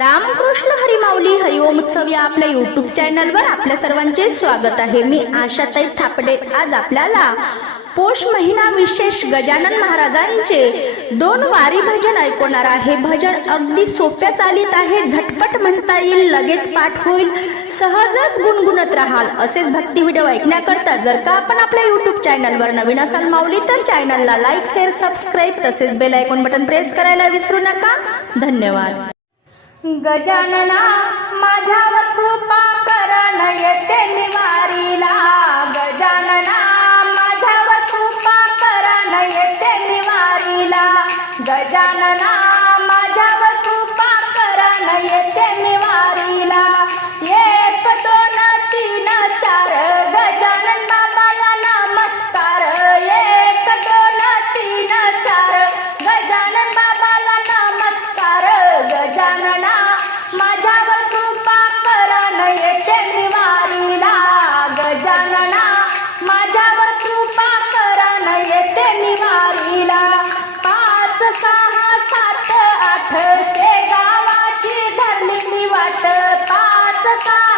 रामकृष्ण हरिमाऊली हरिओम उत्सव या आपल्या युट्यूब चॅनलवर आपल्या सर्वांचे स्वागत आहे. मी आशाताई थापडे. आज आपल्याला पोष महिना विशेष गजानन महाराजांचे दोन वारी भजन ऐकवणार आहे. भजन अगदी सोप्या चालीत आहे. झटपट म्हणता येईल लगेच पाठ होईल सहजच गुणगुणत राहाल. असेच भक्ती व्हिडिओ ऐकण्याकरता जर का आपण आपल्या युट्यूब चॅनलवर नवीन असाल माऊली तर चॅनलला लाईक शेअर सबस्क्राईब तसेच बेल आयकॉन बटन प्रेस करायला विसरू नका. धन्यवाद. गजानना माझ्यावर कृपा करण येते निवारीला. गजानना माझ्यावर कृपा करण येते निवारीला. गजानना गावाची धरली वाट पाच सहा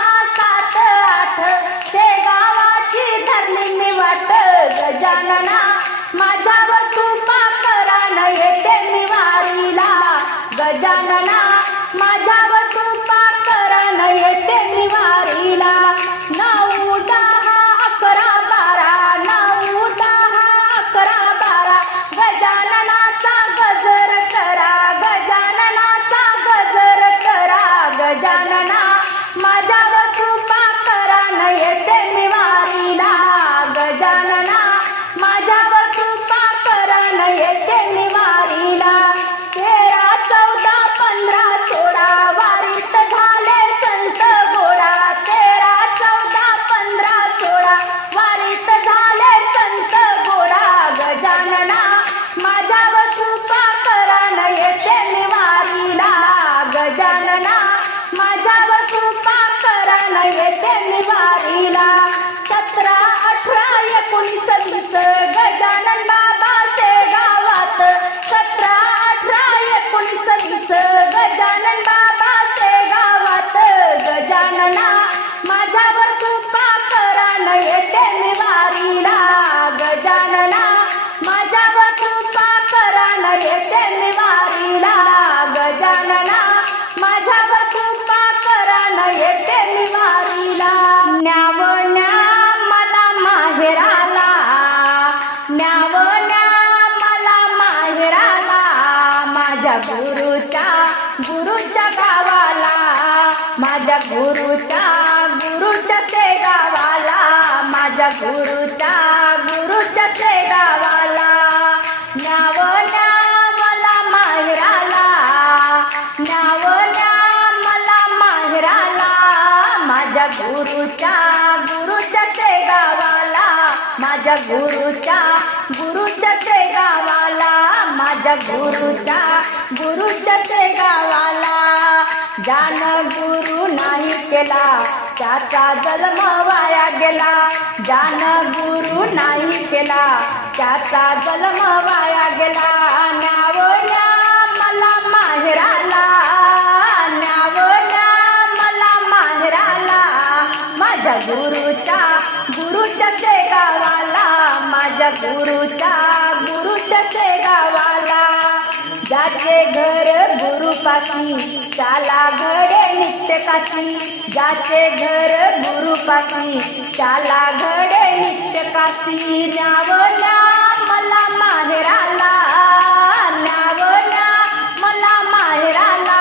வாரி गुरुच्या गुरुच्या ते गावाला माझ्या गुरुच्या गुरुच्या ते गावाला न्यावण्या मला माहेराला न्यावण्या मला माहेराला. माझ्या गुरुच्या गुरुच्या ते गावाला माझ्या गुरुच्या गुरुच्या ते गावाला माझ्या गुरुच्या गुरुच्या ते गावाला ज्ञान गुरु नाही केला त्याचा जन्म वाया गेला. जान गुरु नाही केला त्याचा जन्म वाया गेला. न्यावल्या मला माहेराला न्यावल्या मला माहेराला. माझ्या गुरुच्या गुरुच्या ते गावाला माझ्या गुरुच्या गुरुपाशी. चाला घडे नित्य जाचे घर गुरुपाशी. चाला घडे नित्य काशी मला माहेराला. नावना मला माहेराला.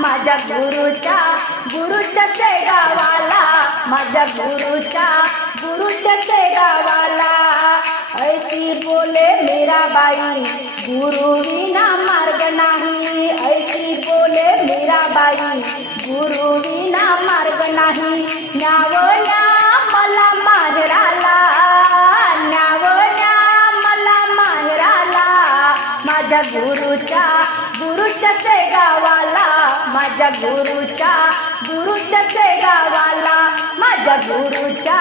माझ्या गुरुच्या गुरुच्या शेगावाला. माझ्या गुरुच्या गुरुच्या शेगावाला. ऐसी बोले मेरा बाई. गुरु विना मार्ग नाही. ऐसी बोले मीराबाई गुरु विना मार्ग नाही. न्यावण्या मला माहेराला न्यावण्या मला माहेराला. माझ्या गुरुच्या गुरुच्या से गावाला माझ्या गुरुच्या गुरुच्या से गावाला माझ्या गुरुच्या